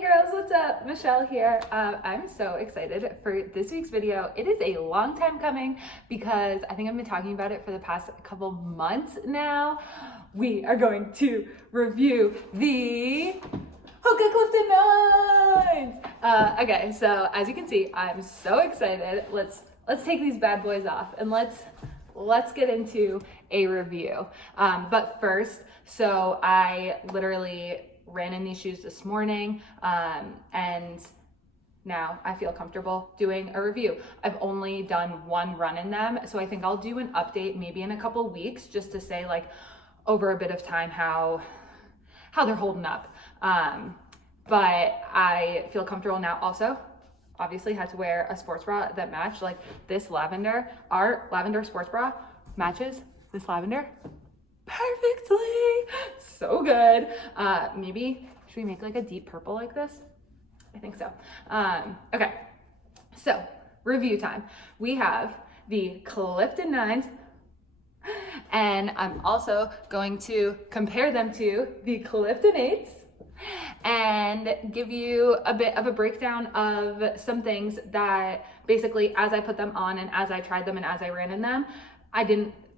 Hey girls, what's up? Michelle here. I'm so excited for this week's video. It is a long time coming because I think I've been talking about it for the past couple months now. We are going to review the HOKA Clifton 9s. Okay, so as you can see, I'm so excited. Let's take these bad boys off and let's get into a review. But first, so I literally ran in these shoes this morning, and now I feel comfortable doing a review. I've only done one run in them, so I think I'll do an update maybe in a couple weeks just to say like over a bit of time how they're holding up. But I feel comfortable now. Also, obviously had to wear a sports bra that matched, like this lavender. Our lavender sports bra matches this lavender perfectly. So good. Maybe should we make like a deep purple like this? I think so. Okay, so review time. We have the Clifton 9s, and I'm also going to compare them to the Clifton 8s and give you a bit of a breakdown of some things that basically as I put them on and as I tried them and as I ran in them,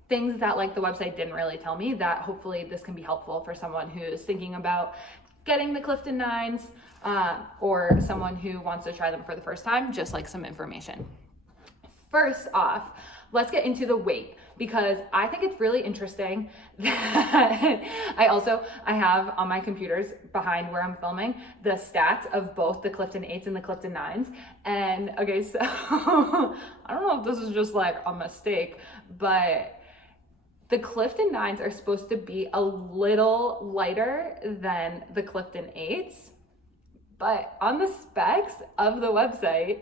things that like the website didn't really tell me, that hopefully this can be helpful for someone who's thinking about getting the Clifton 9s, or someone who wants to try them for the first time, just like some information. First off, let's get into the weight, because I think it's really interesting that I have on my computers behind where I'm filming the stats of both the Clifton 8s and the Clifton 9s. And okay, so I don't know if this is just like a mistake, but the Clifton 9s are supposed to be a little lighter than the Clifton 8s, but on the specs of the website,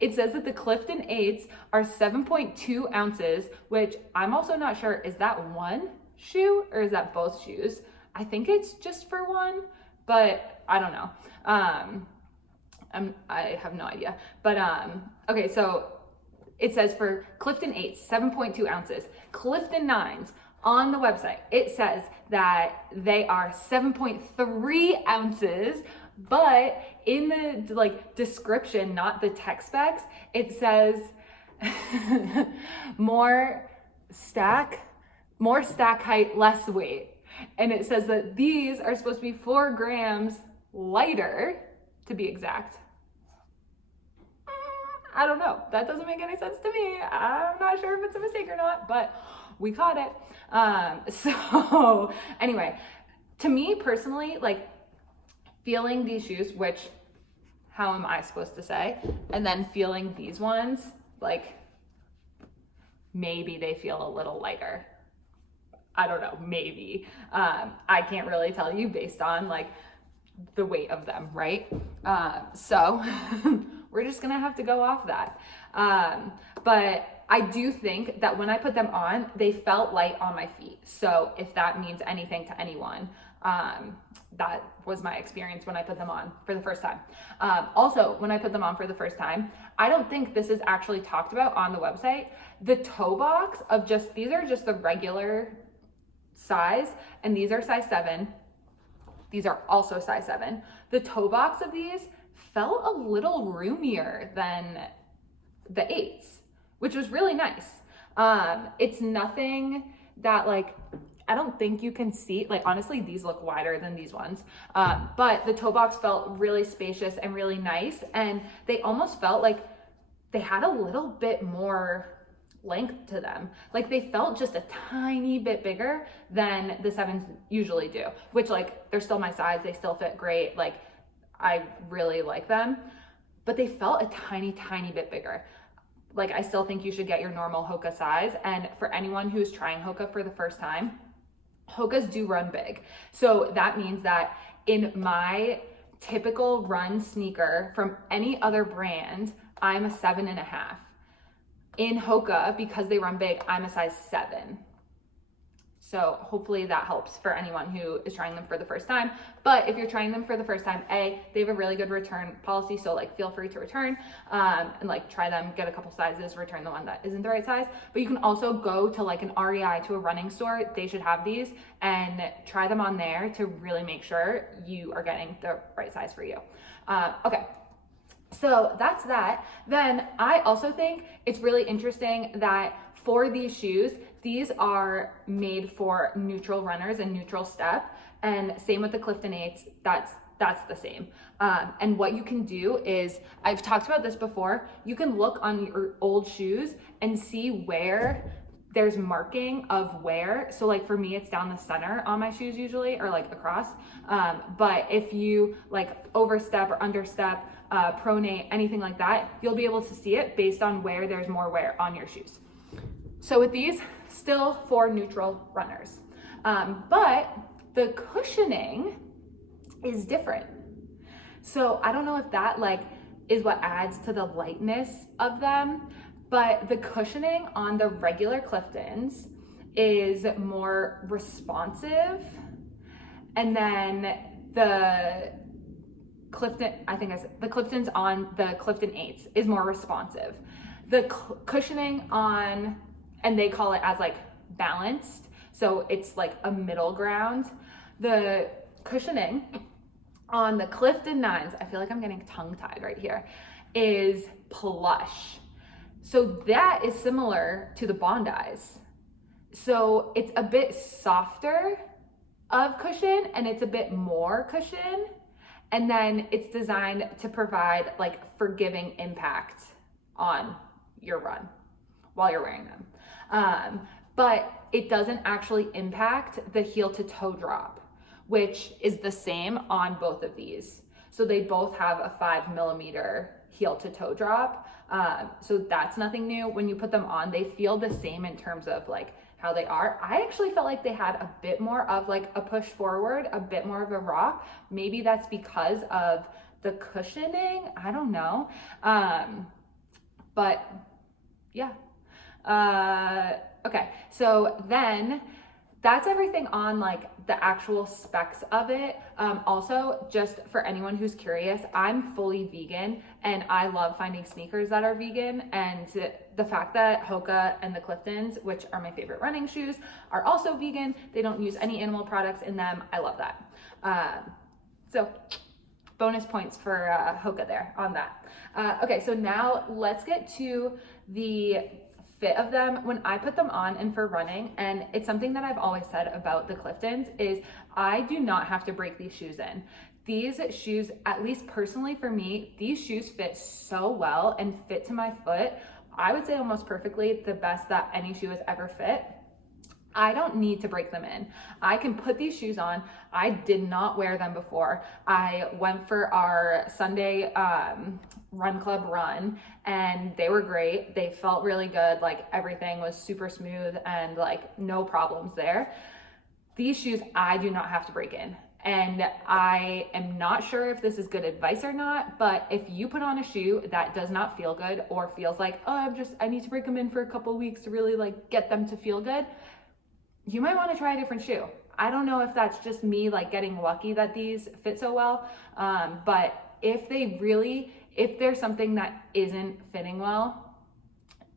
it says that the Clifton 8s are 7.2 ounces, which I'm also not sure, is that one shoe or is that both shoes? I think it's just for one, but I don't know. I have no idea. But okay, so it says for Clifton 8s, 7.2 ounces. Clifton 9s on the website, it says that they are 7.3 ounces, but in the like description, not the tech specs, it says more stack height, less weight. And it says that these are supposed to be 4 grams lighter, to be exact. I don't know. That doesn't make any sense to me. I'm not sure if it's a mistake or not, but we caught it. So anyway, to me personally, like feeling these shoes, which how am I supposed to say? And then feeling these ones, like maybe they feel a little lighter. I don't know, maybe. I can't really tell you based on like the weight of them, right? So we're just gonna have to go off that. But I do think that when I put them on, they felt light on my feet. So if that means anything to anyone, that was my experience when I put them on for the first time. Also, when I put them on for the first time, I don't think this is actually talked about on the website. The toe box of these are just the regular size, and these are size 7. These are also size 7. The toe box of these felt a little roomier than the 8s, which was really nice. It's nothing that like, I don't think you can see, like honestly, these look wider than these ones. But the toe box felt really spacious and really nice. And they almost felt like they had a little bit more length to them. Like they felt just a tiny bit bigger than the 7s usually do, which like, they're still my size. They still fit great. Like I really like them, but they felt a tiny, tiny bit bigger. Like I still think you should get your normal HOKA size. And for anyone who's trying HOKA for the first time, HOKAs do run big. So that means that in my typical run sneaker from any other brand, I'm a 7.5. In HOKA, because they run big, I'm a size 7. So hopefully that helps for anyone who is trying them for the first time. But if you're trying them for the first time, they have a really good return policy. So like feel free to return and like try them, get a couple sizes, return the one that isn't the right size. But you can also go to like an REI, to a running store. They should have these, and try them on there to really make sure you are getting the right size for you. Okay. So that's that. Then I also think it's really interesting that for these shoes, these are made for neutral runners and neutral step, and same with the Clifton 8s, that's the same. And what you can do is, I've talked about this before, you can look on your old shoes and see where there's marking of wear. So like for me, it's down the center on my shoes usually, or like across. But if you like overstep or understep, pronate, anything like that, you'll be able to see it based on where there's more wear on your shoes. So with these, still for neutral runners. But the cushioning is different. So I don't know if that like is what adds to the lightness of them, but the cushioning on the regular Cliftons is more responsive. And then the Clifton, the Cliftons on the Clifton 8s is more responsive. The cushioning on, and they call it as like balanced, so it's like a middle ground. The cushioning on the Clifton 9s, I feel like I'm getting tongue-tied right here, is plush. So that is similar to the Bondis. So it's a bit softer of cushion and it's a bit more cushion. And then it's designed to provide like forgiving impact on your run while you're wearing them. But it doesn't actually impact the heel to toe drop, which is the same on both of these. So they both have a 5mm heel to toe drop. So that's nothing new. When you put them on, they feel the same in terms of like how they are. I actually felt like they had a bit more of like a push forward, a bit more of a rock. Maybe that's because of the cushioning. I don't know. But yeah. Okay. So then that's everything on like the actual specs of it. Also, just for anyone who's curious, I'm fully vegan and I love finding sneakers that are vegan, and the fact that HOKA and the Cliftons, which are my favorite running shoes, are also vegan. They don't use any animal products in them. I love that. So bonus points for HOKA there on that. Okay, so now let's get to the fit of them when I put them on and for running. And it's something that I've always said about the Cliftons is I do not have to break these shoes in. These shoes, at least personally for me, these shoes fit so well and fit to my foot. I would say almost perfectly, the best that any shoe has ever fit. I don't need to break them in. I can put these shoes on. I did not wear them before. I went for our Sunday run club run and they were great. They felt really good. Like everything was super smooth and like no problems there. These shoes, I do not have to break in. And I am not sure if this is good advice or not, but if you put on a shoe that does not feel good or feels like, oh, I need to break them in for a couple of weeks to really like get them to feel good, you might want to try a different shoe. I don't know if that's just me like getting lucky that these fit so well, but if there's something that isn't fitting well,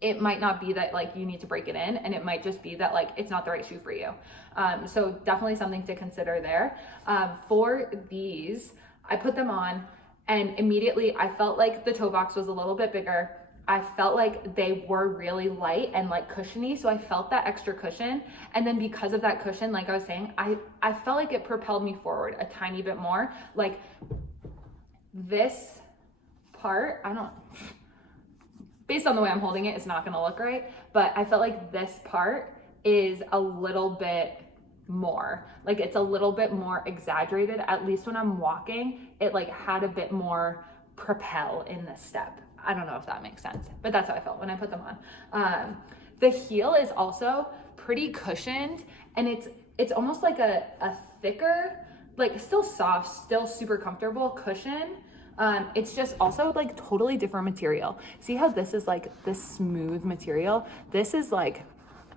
it might not be that like you need to break it in, and it might just be that like it's not the right shoe for you. So definitely something to consider there. For these, I put them on and immediately I felt like the toe box was a little bit bigger. I felt like they were really light and like cushiony. So I felt that extra cushion. And then because of that cushion, like I was saying, I felt like it propelled me forward a tiny bit more. Like this part, based on the way I'm holding it, it's not gonna look right, but I felt like this part is a little bit more, like it's a little bit more exaggerated. At least when I'm walking, it like had a bit more propel in the step. I don't know if that makes sense, but that's how I felt when I put them on. The heel is also pretty cushioned, and it's almost like a thicker, like still soft, still super comfortable cushion. It's just also like totally different material. See how this is like this smooth material? This is like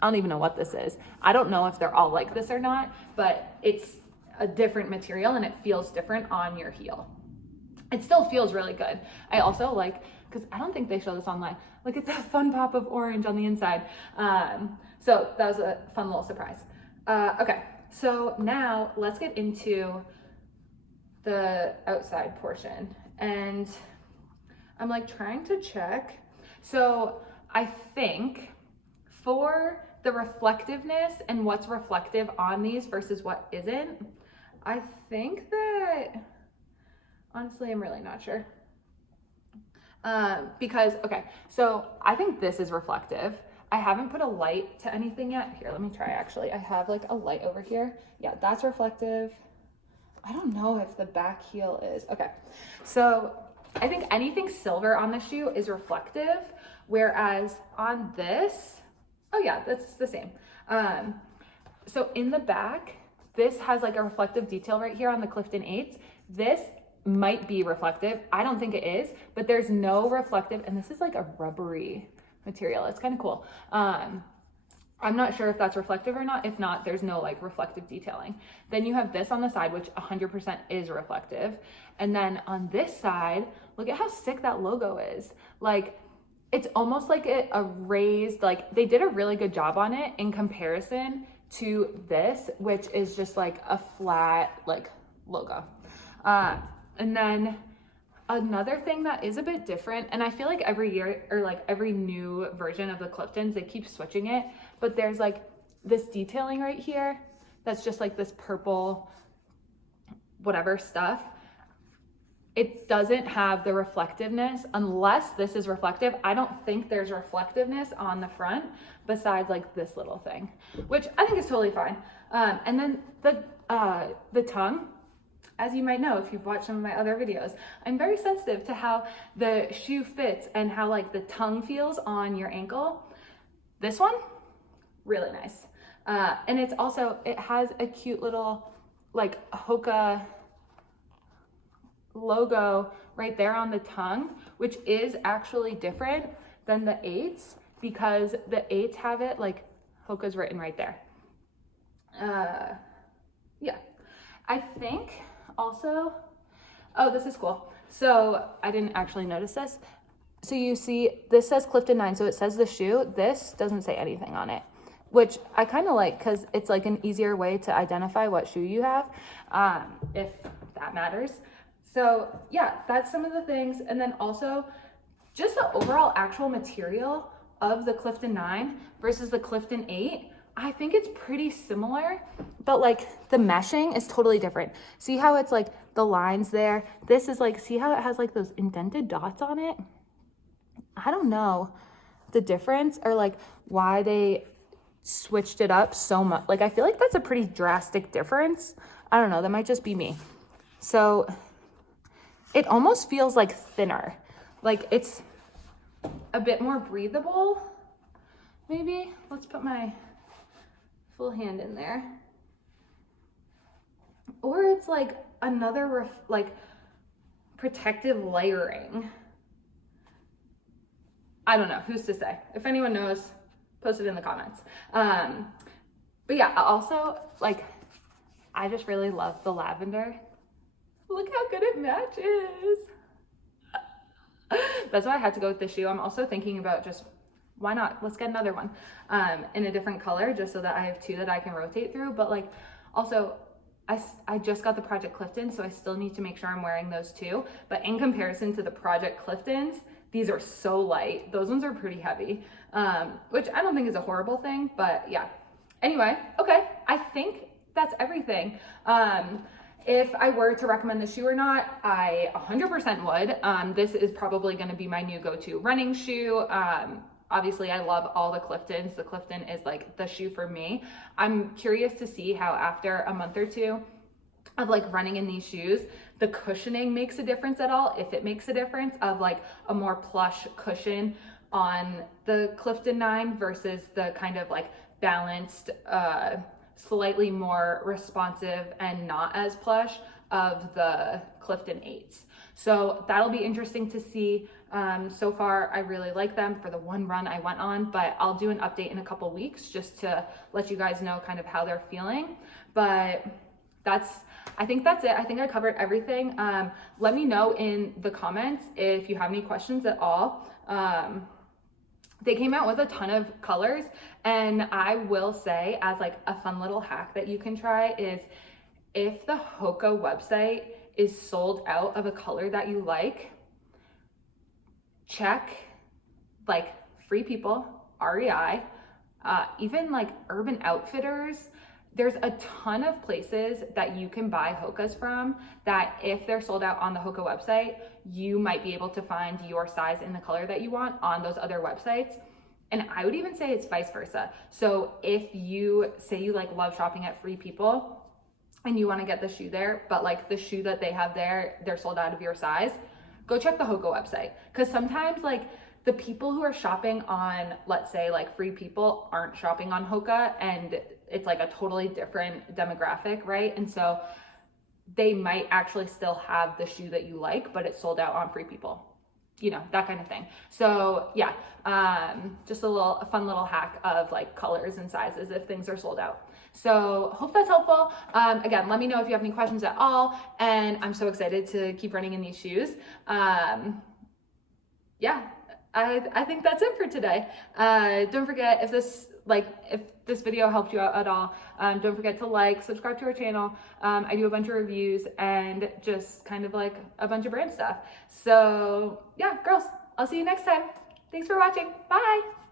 I don't even know what this is. I don't know if they're all like this or not, but it's a different material and it feels different on your heel. It still feels really good. I also like, because I don't think they show this online, look at that fun pop of orange on the inside. So that was a fun little surprise. Okay, so now let's get into the outside portion. And I'm like trying to check. So I think for the reflectiveness and what's reflective on these versus what isn't, I think that, honestly, I'm really not sure. Because, okay, so I think this is reflective. I haven't put a light to anything yet. Here, let me try actually. I have like a light over here. Yeah, that's reflective. I don't know if the back heel is. Okay, so I think anything silver on the shoe is reflective, whereas on this, oh yeah, that's the same. So in the back, this has like a reflective detail right here on the Clifton 8s. This might be reflective. I don't think it is, but there's no reflective, and this is like a rubbery material. It's kind of cool. I'm not sure if that's reflective or not. If not, there's no like reflective detailing. Then you have this on the side, which 100% is reflective. And then on this side, look at how sick that logo is. Like, it's almost like a raised, like they did a really good job on it in comparison to this, which is just like a flat like logo. And then another thing that is a bit different, and I feel like every year or like every new version of the Cliftons, they keep switching it, but there's like this detailing right here that's just like this purple whatever stuff. It doesn't have the reflectiveness unless this is reflective. I don't think there's reflectiveness on the front besides like this little thing, which I think is totally fine. And then the tongue, as you might know if you've watched some of my other videos, I'm very sensitive to how the shoe fits and how like the tongue feels on your ankle. This one, really nice. And it's also, it has a cute little like HOKA logo right there on the tongue, which is actually different than the 8s because the 8s have it like HOKA's written right there. Yeah, I think also, oh, this is cool. So I didn't actually notice this. So you see, this says Clifton 9, so it says the shoe. This doesn't say anything on it, which I kind of like because it's like an easier way to identify what shoe you have, if that matters. So yeah, that's some of the things. And then also just the overall actual material of the Clifton 9 versus the Clifton 8. I think it's pretty similar, but like the meshing is totally different. See how it's like the lines there? This is like, see how it has like those indented dots on it? I don't know the difference or like why they switched it up so much. Like, I feel like that's a pretty drastic difference. I don't know, that might just be me. So it almost feels like thinner. Like it's a bit more breathable, maybe. Let's put my full hand in there. Or it's like another like protective layering. I don't know, who's to say? If anyone knows, post it in the comments. But yeah, also like, I just really love the lavender. Look how good it matches. That's why I had to go with this shoe. I'm also thinking about just, why not? Let's get another one in a different color just so that I have two that I can rotate through. But like, also, I just got the Project Clifton, so I still need to make sure I'm wearing those too. But in comparison to the Project Cliftons, these are so light. Those ones are pretty heavy, which I don't think is a horrible thing, but yeah. Anyway, okay, I think that's everything. If I were to recommend the shoe or not, I 100% would. This is probably gonna be my new go-to running shoe. Obviously, I love all the Cliftons. The Clifton is like the shoe for me. I'm curious to see how after a month or two of like running in these shoes, the cushioning makes a difference at all, if it makes a difference of like a more plush cushion on the Clifton 9 versus the kind of like balanced, slightly more responsive and not as plush of the Clifton 8s. So that'll be interesting to see. So far, I really like them for the one run I went on, but I'll do an update in a couple weeks just to let you guys know kind of how they're feeling. But I think that's it. I think I covered everything. Let me know in the comments if you have any questions at all. They came out with a ton of colors, and I will say, as like a fun little hack that you can try, is if the HOKA website is sold out of a color that you like, check like Free People, REI, even like Urban Outfitters. There's a ton of places that you can buy HOKAs from that if they're sold out on the HOKA website, you might be able to find your size in the color that you want on those other websites. And I would even say it's vice versa. So if you say you like love shopping at Free People and you want to get the shoe there, but like the shoe that they have there, they're sold out of your size, go check the HOKA website. Because sometimes like the people who are shopping on, let's say like Free People, aren't shopping on HOKA, and it's like a totally different demographic, right? And so they might actually still have the shoe that you like, but it's sold out on Free People, you know, that kind of thing. So yeah, just a fun little hack of like colors and sizes if things are sold out. So hope that's helpful. Again, let me know if you have any questions at all. And I'm so excited to keep running in these shoes. Yeah, I think that's it for today. Don't forget, if this video helped you out at all, don't forget to like, subscribe to our channel. I do a bunch of reviews and just kind of like a bunch of brand stuff. So yeah, girls, I'll see you next time. Thanks for watching. Bye.